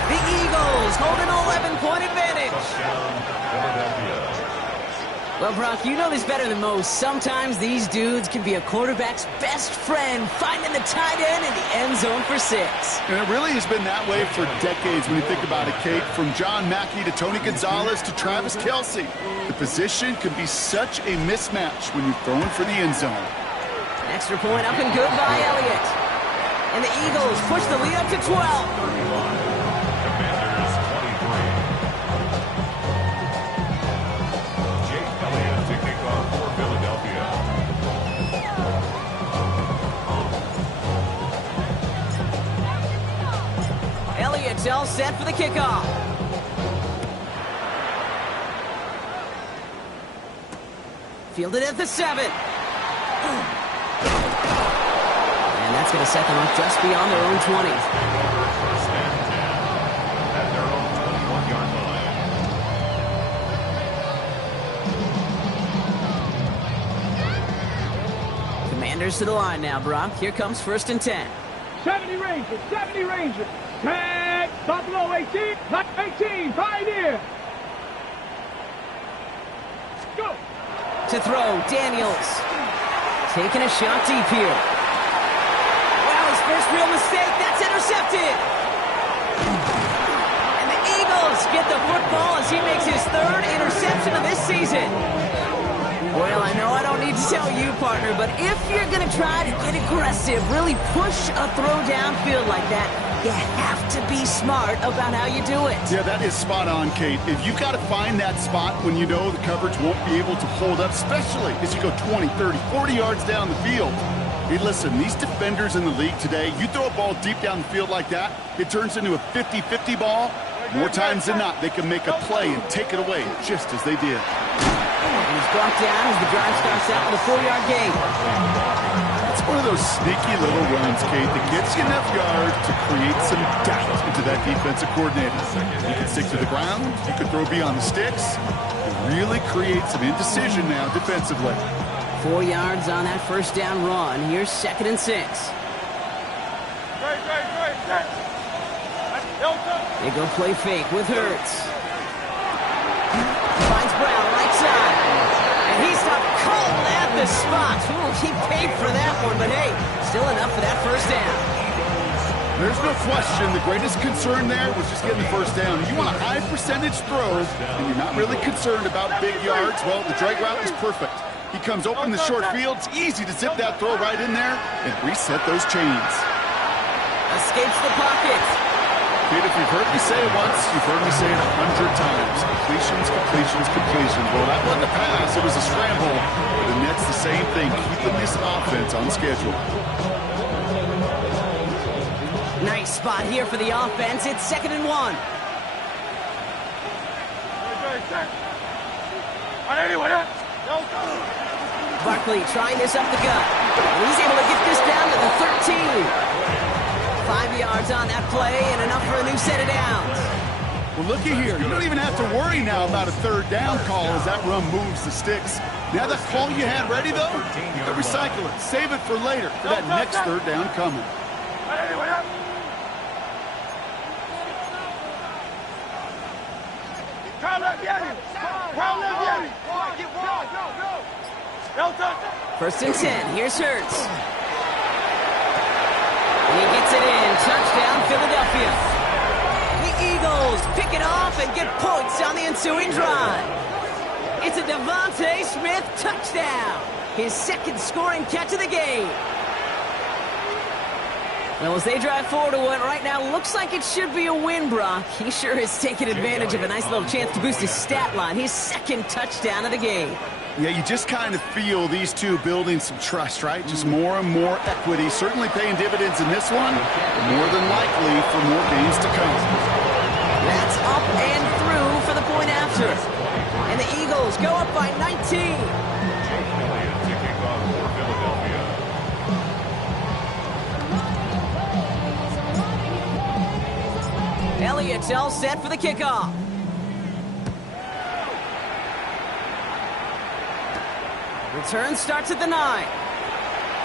The Eagles hold an 11-point advantage. Well, Brock, you know this better than most. Sometimes these dudes can be a quarterback's best friend, finding the tight end in the end zone for 6. And it really has been that way for decades when you think about it, Kate. From John Mackey to Tony Gonzalez to Travis Kelce. The position can be such a mismatch when you're throwing for the end zone. Extra point up and good by Elliott. And the Eagles push the lead up to 12. Commanders 23. Jake Elliott to kick off for Philadelphia. Elliott's all set for the kickoff. Fielded at the 7. And that's going to set them up just beyond their own 20. First and 10 at their own 21-yard line. Commanders to the line now, Brock. Here comes 1st and 10. 70 Rangers. Tag, Buffalo 18, Pioneer. Go. To throw, Daniels. Taking a shot deep here. Wow, his first real mistake. That's intercepted. And the Eagles get the football as he makes his 3rd interception of this season. Well, I know I don't need to tell you, partner, but if you're going to try to get aggressive, really push a throw downfield like that, you have to be smart about how you do it. Yeah, that is spot on, Kate. If you've got to find that spot when you know the coverage won't be able to hold up, especially as you go 20, 30, 40 yards down the field. Hey, listen, these defenders in the league today, you throw a ball deep down the field like that, it turns into a 50-50 ball. More times than not, they can make a play and take it away, just as they did. And he's brought down as the drive starts out with a 4-yard gain. It's one of those sneaky little runs, Kate, that gets you enough yards to create some doubt into that defensive coordinator. You can stick to the ground. You can throw beyond the sticks. It really creates some indecision now defensively. 4 yards on that first down run. Here's 2nd and 6. They go play fake with Hurts. Finds Brown right side. And he stopped cold at the spot. Ooh, he paid for that one, but hey, still enough for that first down. There's no question the greatest concern there was just getting the first down. You want a high percentage throw, and you're not really concerned about big yards. Well, the drag route was perfect. He comes open the short field. It's easy to zip that throw right in there and reset those chains. Escapes the pocket. Kate, if you've heard me say it once, you've heard me say it 100 times. Completions. Well, that wasn't a pass. It was a scramble. But the Nets, the same thing, keeping this offense on schedule. Nice spot here for the offense. It's 2nd and 1. Barkley trying this up the gut. And he's able to get this down to the 13. 5 yards on that play and enough for a new set of downs. Well, looky here. You don't even have to worry now about a third down call as that run moves the sticks. Now that call you had ready, though, recycle it. Save it for later for that next third down coming. First and 10. Here's Hurts. And he gets it in. Touchdown, Philadelphia. The Eagles pick it off and get points on the ensuing drive. It's a Devontae Smith touchdown. His second scoring catch of the game. Well, as they drive forward to what right now looks like it should be a win, Brock. He sure has taken advantage of a nice little chance to boost his stat line. His second touchdown of the game. Yeah, you just kind of feel these two building some trust, right? Just more and more equity. Certainly paying dividends in this one. More than likely for more games to come. That's up and through for the point after. And the Eagles go up by 19. Elliott's all set for the kickoff. Return starts at the 9.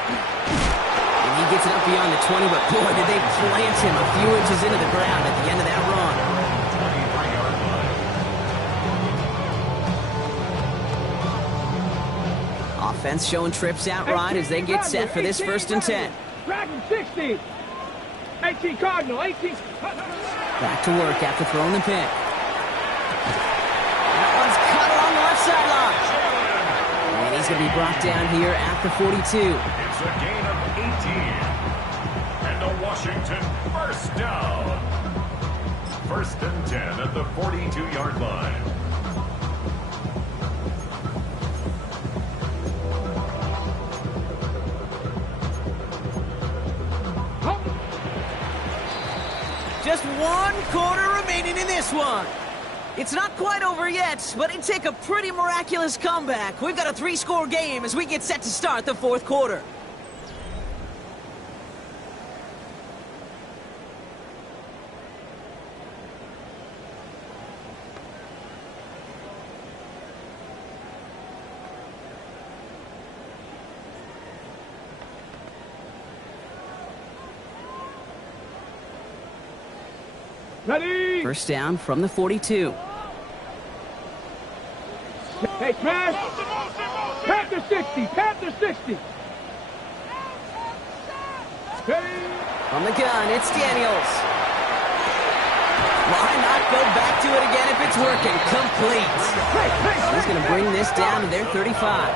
And he gets it up beyond the 20, but boy, did they plant him a few inches into the ground at the end of that run. Offense showing trips out right as they get set for this first and 10. Dragon 60. 18 Cardinal, 18. Back to work after throwing the pick. That one's cut along the left sideline. And he's going to be brought down here at the 42. It's a gain of 18. And the Washington first down. First and 10 at the 42-yard line. Just 1 quarter remaining in this one. It's not quite over yet, but it'd take a pretty miraculous comeback. We've got a 3-score game as we get set to start the 4th quarter. Ready? First down from the 42. Hey, smash. Panther 60. Panther 60. Ready? From the gun, it's Daniels. Why not go back to it again if it's working? Complete. He's going to bring this down to their 35.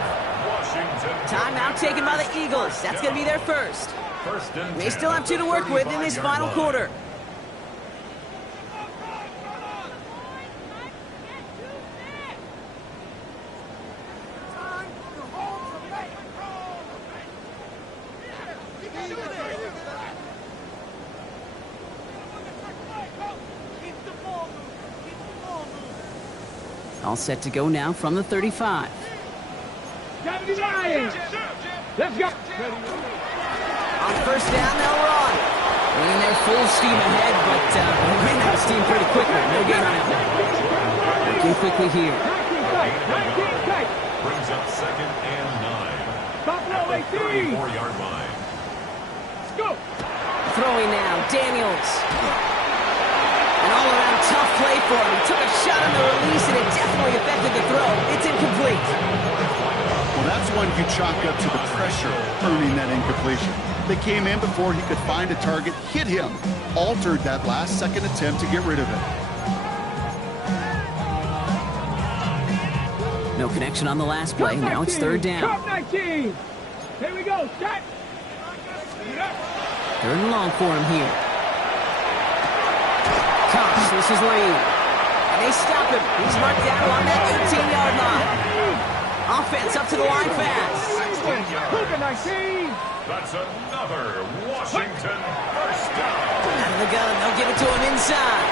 Timeout taken by the Eagles. That's going to be their first. They still have 2 to work with in this final quarter. All set to go now from the 35. Gotta be Lions. Let's go. On first down, they'll run. Running their full steam ahead, but they ran out of steam pretty quickly. No gain on it. Working quickly here. 19 tight. Brings up second and 9. Buffalo 18. 34-yard line. Let's go. Throwing now, Daniels. An all-around tough play for him. He took a shot on the release, and it definitely affected the throw. It's incomplete. Well, that's one you chalk up to the pressure earning that incompletion. They came in before he could find a target, hit him, altered that last-second attempt to get rid of it. No connection on the last play. Now it's third down. Cup 19. Here we go. Set. Third and long for him here. Cox, this is lane. And they stop him. He's marked down along that 18-yard line. Offense up to the line fast. 19. That's another Washington first down. Out of the gun, they'll give it to him inside.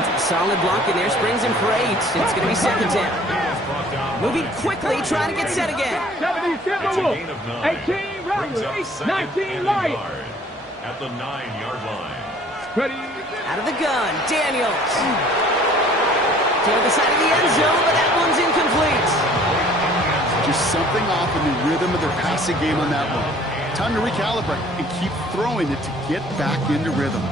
It's a solid block in there, springs him for 8. It's going to be second down. He is brought down Moving quickly, trying to get set again. 70 It's a Wolf. gain of 9. 18 Brings Robert. up second 19 and a Light. yard at the 9-yard line. Ready. Out of the gun, Daniels. Toward the side of the end zone, but that one's incomplete. Just something off in the rhythm of their passing game on that one. Time to recalibrate and keep throwing it to get back into rhythm.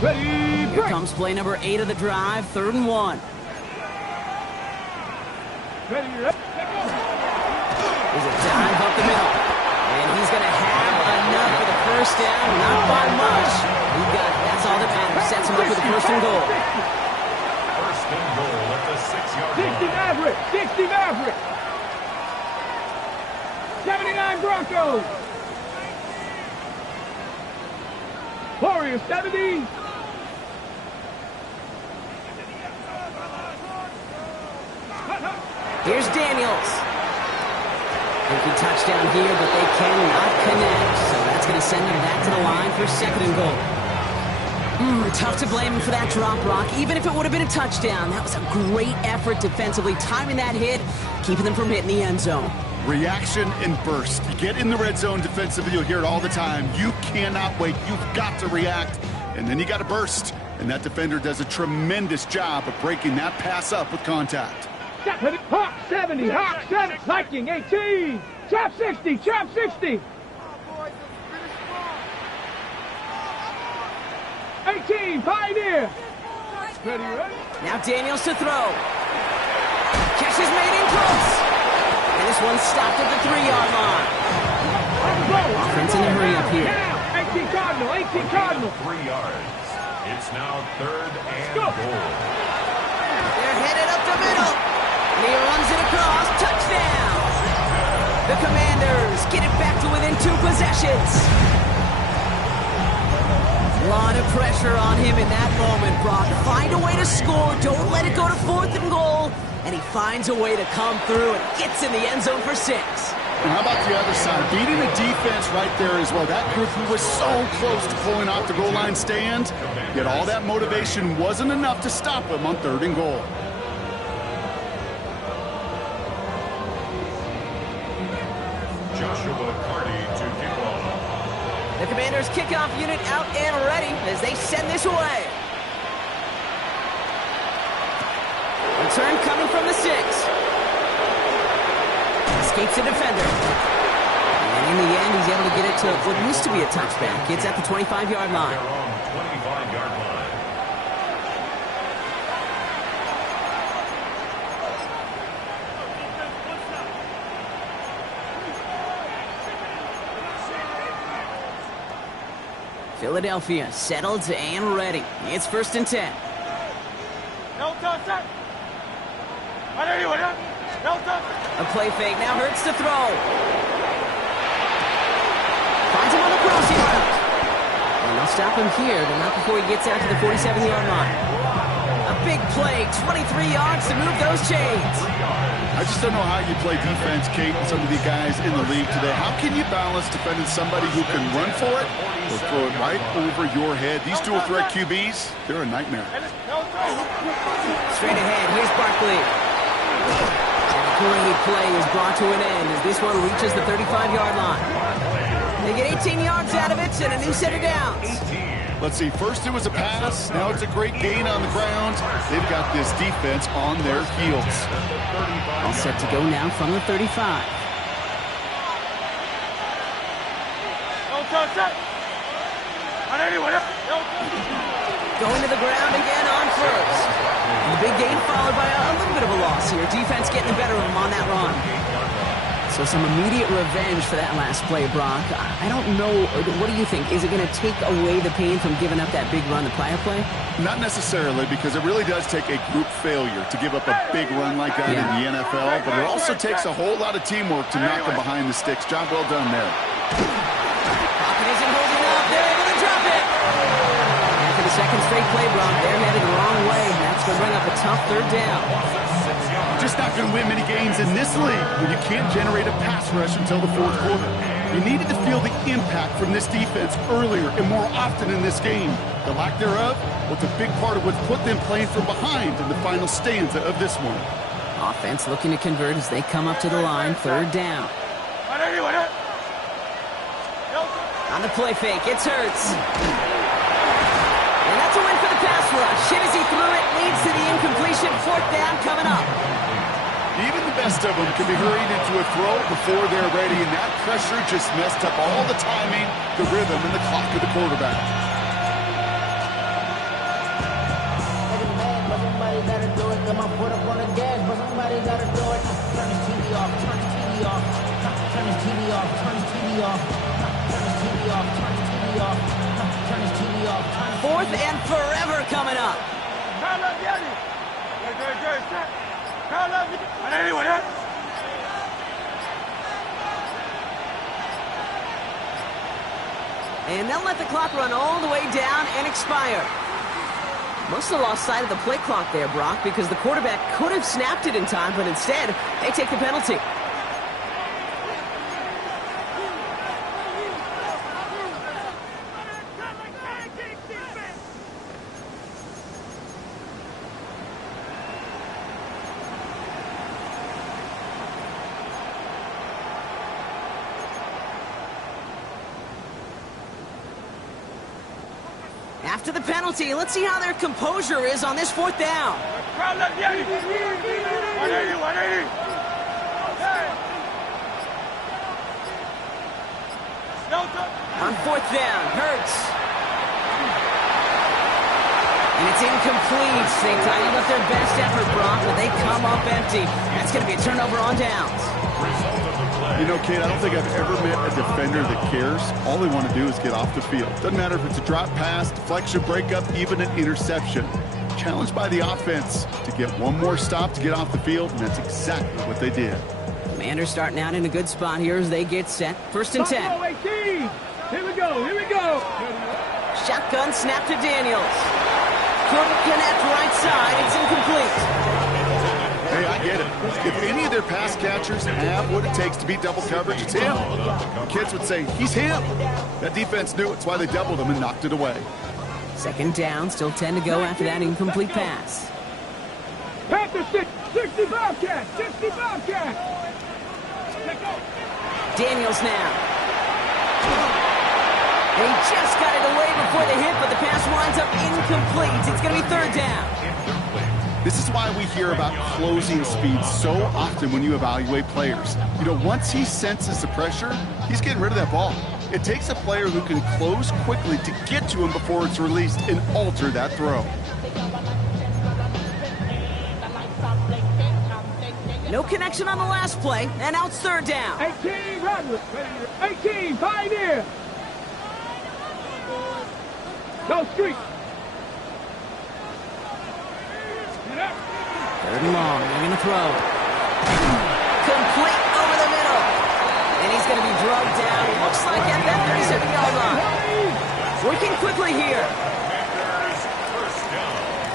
Ready. Here comes play number 8 of the drive, 3rd and 1. Ready. There's a dive up the middle. And he's going to have enough for the first down. Not by much. That's all that matters. Sets him up with a 1st and goal. First and goal at the 6-yard 60 line. Maverick. 60 Maverick. 79 Broncos. Warriors 70. Here's Daniels. Big touchdown here, but they cannot connect. So that's going to send them back to the line for 2nd and goal. Tough to blame him for that drop, Brock. Even if it would have been a touchdown, that was a great effort defensively, timing that hit, keeping them from hitting the end zone. Reaction and burst. You get in the red zone defensively, you'll hear it all the time. You cannot wait. You've got to react, and then you got to burst. And that defender does a tremendous job of breaking that pass up with contact. Hawk 70. Hawk 70. Viking 18. Chop 60. Chop 60. 18. Pioneer. Ready, ready. Now Daniels to throw. Catch is made in close. And this one's stopped at the 3-yard line. Offense in a hurry up here. Now, 18 Cardinal. 18 Cardinal. 3 yards. It's now 3rd and goal. They're headed up the middle. And he runs it across. Touchdown. The Commanders get it back to within 2 possessions. A lot of pressure on him in that moment, Brock. Find a way to score. Don't let it go to 4th and goal. And he finds a way to come through and gets in the end zone for 6. And how about the other side? Beating the defense right there as well. That group who was so close to pulling off the goal line stand, yet all that motivation wasn't enough to stop him on 3rd and goal. Joshua Carty to kick off. The Commanders' kickoff unit out and ready as they send this away. Return coming from the 6. Escapes the defender. And in the end, he's able to get it to what used to be a touchback. It's at the 25-yard line. They're on 25-yard line. Philadelphia settled and ready. It's 1st and 10. A play fake now hurts to throw. Finds him on the crossing route. And they'll stop him here, but not before he gets out to the 47-yard line. A big play, 23 yards to move those chains. I just don't know how you play defense, Kate, and some of the guys in the league today. How can you balance defending somebody who can run for it or throw it right over your head? These dual threat QBs, they're a nightmare. Straight ahead, here's Barkley. Great play is brought to an end as this one reaches the 35-yard line. They get 18 yards out of it and a new set of downs. Let's see, first it was a pass, now it's a great gain on the ground. They've got this defense on their heels. All set to go now from the 35. Going to the ground again on 1st. And the big gain followed by a little bit of a loss here. Defense getting the better of him on that run. So some immediate revenge for that last play, Brock. I don't know. What do you think? Is it going to take away the pain from giving up that big run the prior play? Not necessarily, because it really does take a group failure to give up a big run like that in the NFL, but it also takes a whole lot of teamwork to knock them behind the sticks. Job well done there. Pocket isn't holding up. They're able to drop it. And for the second straight play, Brock, they're headed the wrong way, and that's going to bring up a tough 3rd down. You're just not going to win many games in this league when you can't generate a pass rush until the fourth quarter. You needed to feel the impact from this defense earlier and more often in this game. The lack thereof was a big part of what's put them playing from behind in the final stanza of this one. Offense looking to convert as they come up to the line, third down. On the play fake, it's Hurts. And that's a win for the pass rush. Hit as he threw it, leads to the incompletion. Fourth down coming up. Even the best of them can be hurried into a throw before they're ready, and that pressure just messed up all the timing, the rhythm, and the clock of the quarterback. Somebody gotta do it. Come on, put up on the gas, but somebody gotta do it. Turn his TV off, turn his TV off. Turn his TV off, turn his TV off. Turn his TV off, turn his TV off. Turn his TV off. Fourth and forever coming up. And they'll let the clock run all the way down and expire. Must have lost sight of the play clock there, Brock, because the quarterback could have snapped it in time, but instead, they take the penalty. After the penalty, let's see how their composure is on this fourth down. On fourth down, Hurts. And it's incomplete. They tidied up their best effort, Brock, but they come up empty. That's going to be a turnover on downs. You know, Kate, I don't think I've ever met a defender that cares. All they want to do is get off the field. Doesn't matter if it's a drop pass, deflection, breakup, even an interception. Challenged by the offense to get one more stop to get off the field, and that's exactly what they did. Commanders starting out in a good spot here as they get set. First and 10. Here we go, here we go. Shotgun snap to Daniels. Couldn't connect right side. It's incomplete. Hey, I get it. If any of their pass catchers have what it takes to beat double coverage, it's him. The kids would say, he's him. That defense knew it's why they doubled him and knocked it away. Second down, still 10 to go after that incomplete pass. Panther 60 Bobcat, 60 Bobcat. Daniels now. They just got it away before the hit, but the pass winds up incomplete. It's going to be third down. This is why we hear about closing speed so often when you evaluate players. You know, once he senses the pressure, he's getting rid of that ball. It takes a player who can close quickly to get to him before it's released and alter that throw. No connection on the last play, and now it's third down. 18 Rodgers, 18 Pioneer. No street. Third and long, they're going to throw. Complete over the middle. And he's going to be drugged down, looks like at that 37-yard line. Working quickly here.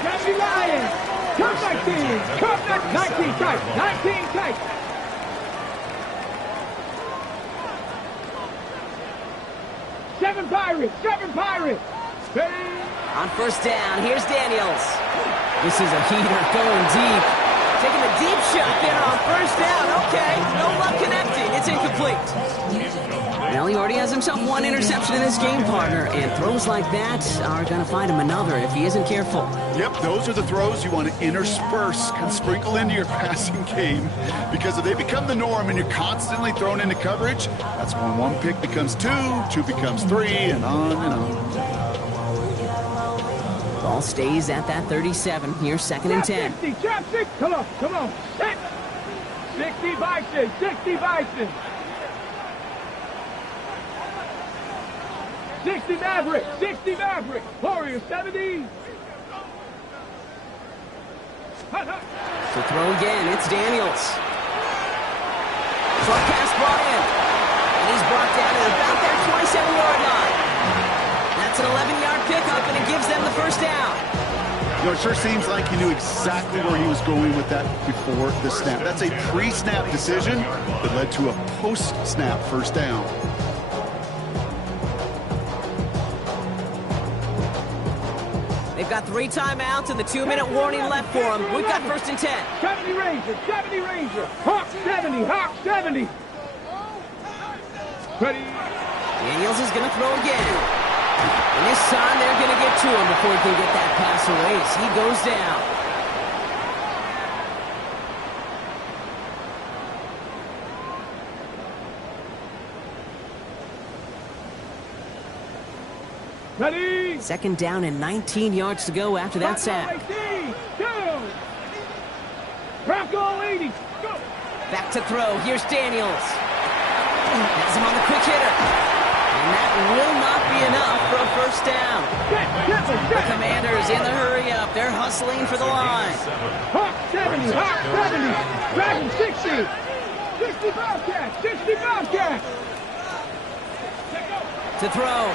Jackie Lions. Come 19. Come 19 tight. 19 tight. Seven Pirates. On first down, here's Daniels. This is a heater going deep. Taking a deep shot there on first down. Okay, no luck connecting. It's incomplete. Well, he already has himself one interception in this game, partner, and throws like that are going to find him another if he isn't careful. Yep, those are the throws you want to intersperse and sprinkle into your passing game, because if they become the norm and you're constantly thrown into coverage, that's when one pick becomes two becomes three, and on and on. Ball stays at that 37. Here's second and 10. 60, trap 6. Come on. 60 Bison. 60 Bison. 60 Maverick. Warriors 70. To throw again, it's Daniels. Short pass brought in. And he's brought down at about their 27-yard line. That's an 11-yard pickup, and it gives them the first down. You know, it sure seems like he knew exactly where he was going with that before the snap. That's a pre-snap decision that led to a post-snap first down. They've got 3 timeouts and the 2-minute warning left for them. We've got 1st and 10. 70 Ranger, 70 Ranger. Hawk 70, Hawk 70. Ready. Daniels is going to throw again. And this time they're going to get to him before he can get that pass away as he goes down. Ready. 2nd down and 19 yards to go after that sack. 18, go. Bronco 80, go. Back to throw. Here's Daniels. Has him on the quick hitter. And that will not be enough for a first down. The Commanders in the hurry-up. They're hustling for the line. Hawk 70, Hawk 70. Dragon 60. 60 Bobcats, 60 Bobcats. To throw.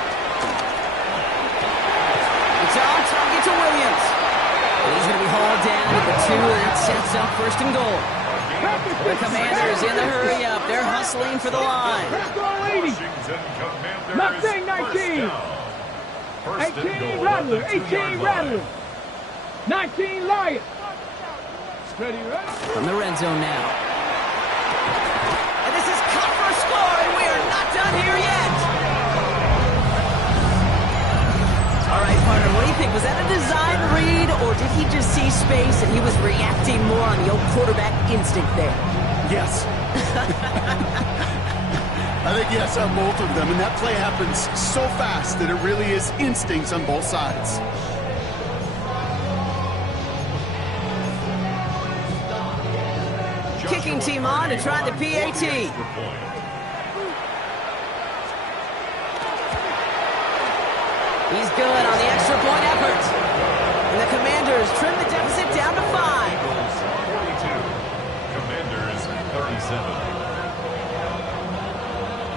It's on target to Williams. And he's going to be hauled down at the 2, and that sets up 1st and goal. The Commanders in the hurry-up. They're hustling for the line. Mustang 19. 18 Rattler. 18 Rattler. 19 Lion. Ready, ready. From the red zone now. And this is cut for a score, and we are not done here yet. All right, partner, what do you think? Was that a design read, or did he just see space and he was reacting more on the old quarterback instinct there? Yes. I think yes on both of them, and that play happens so fast that it really is instincts on both sides. Kicking team on to try the PAT. He's good on the extra point effort. And the Commanders trim the deficit down to 5. 42. Commanders 37.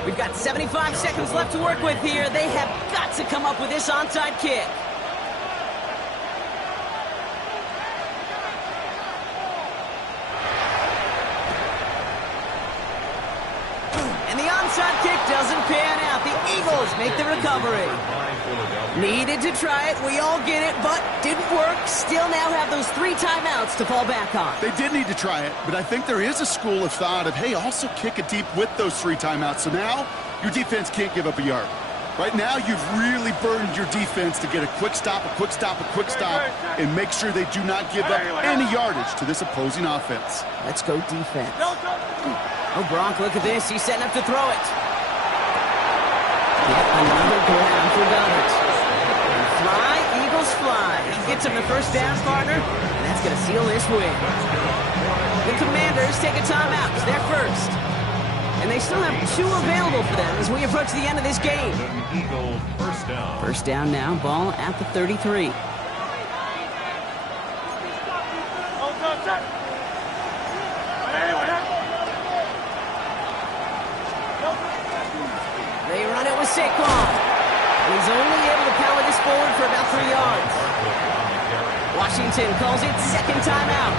We've got 75 seconds left to work with here. They have got to come up with this onside kick. And the onside kick doesn't pan out. The Eagles make the recovery. Needed to try it. We all get it, but didn't work. Still now have those 3 timeouts to fall back on. They did need to try it, but I think there is a school of thought of, hey, also kick it deep with those 3 timeouts. So now your defense can't give up a yard. Right now, you've really burdened your defense to get a quick stop, a quick stop, a quick stop, and make sure they do not give up any yardage to this opposing offense. Let's go defense. Oh, Gronk, look at this. He's setting up to throw it. Yet another ground for Goddard. And fly, Eagles fly. He gets him the first down, partner, and that's going to seal this win. The Commanders take a timeout. They're first. And they still have 2 available for them as we approach the end of this game. Eagle first down. First down now, ball at the 33. They run it with Saquon. He's only able to power this forward for about 3 yards. Washington calls it second timeout.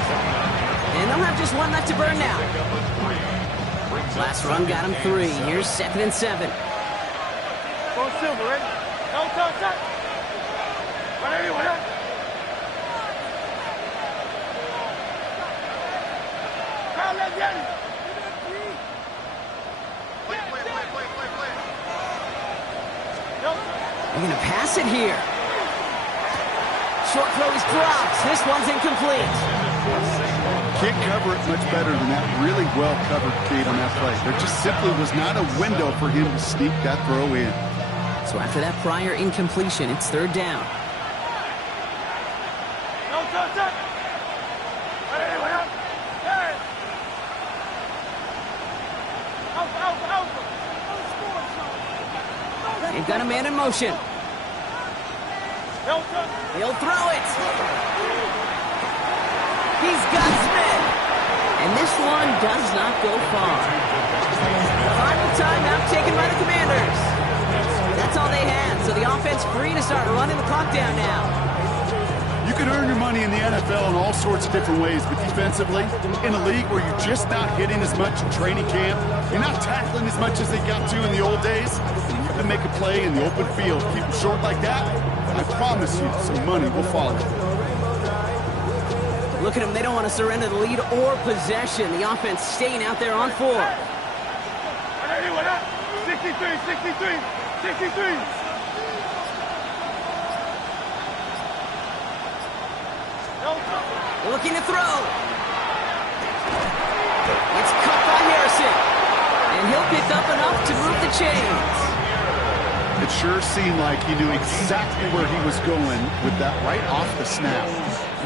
And they'll have just 1 left to burn now. Last run got him 3. Here's 2nd and 7. Go Silver, ready? Go, touch. Ready. They're going to pass it here. Short throw is dropped. This one's incomplete. Can't cover it much better than that. Really well covered, Kate, on that play. There just simply was not a window for him to sneak that throw in. So after that prior incompletion, it's 3rd down. They've got a man in motion. He'll throw it. He's got Smith. And this one does not go far. The final timeout taken by the Commanders. That's all they had. So the offense free to start running the clock down now. You can earn your money in the NFL in all sorts of different ways, but defensively, in a league where you're just not hitting as much in training camp, you're not tackling as much as they got to in the old days, and you can make a play in the open field, keep it short like that, I promise you some money will follow. Look at them. They don't want to surrender the lead or possession. The offense staying out there on 4. 63. Looking to throw. It's caught by Harrison. And he'll pick up enough to move the chains. It sure seemed like he knew exactly where he was going with that right off the snap.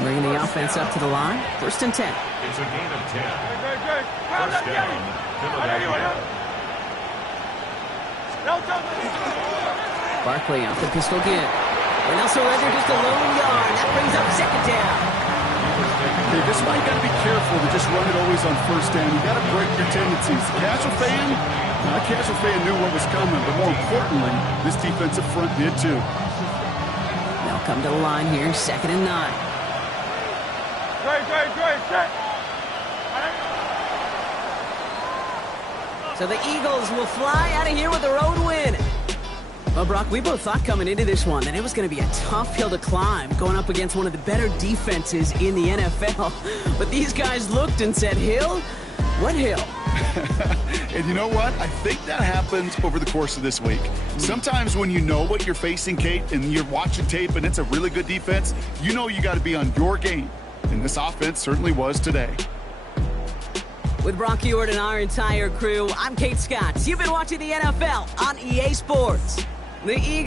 Bringing the offense up to the line. 1st and 10. It's a gain of 10. First down, Philadelphia. Barkley off the pistol again. And also Ledger just a lone yard. That brings up 2nd down. Okay, this is why you got to be careful to just run it always on 1st down. You got to break your tendencies. Casual fan, a casual fan knew what was coming, but more importantly, this defensive front did too. They'll come to the line here, 2nd and 9. Set. So the Eagles will fly out of here with a road win. Well, Brock, we both thought coming into this one that it was going to be a tough hill to climb, going up against one of the better defenses in the NFL. But these guys looked and said, hill? What hill? And you know what? I think that happens over the course of this week. Sometimes when you know what you're facing, Kate, and you're watching tape and it's a really good defense, you know you got to be on your game. And this offense certainly was today. With Brock Ewart and our entire crew, I'm Kate Scott. You've been watching the NFL on EA Sports. The Eagles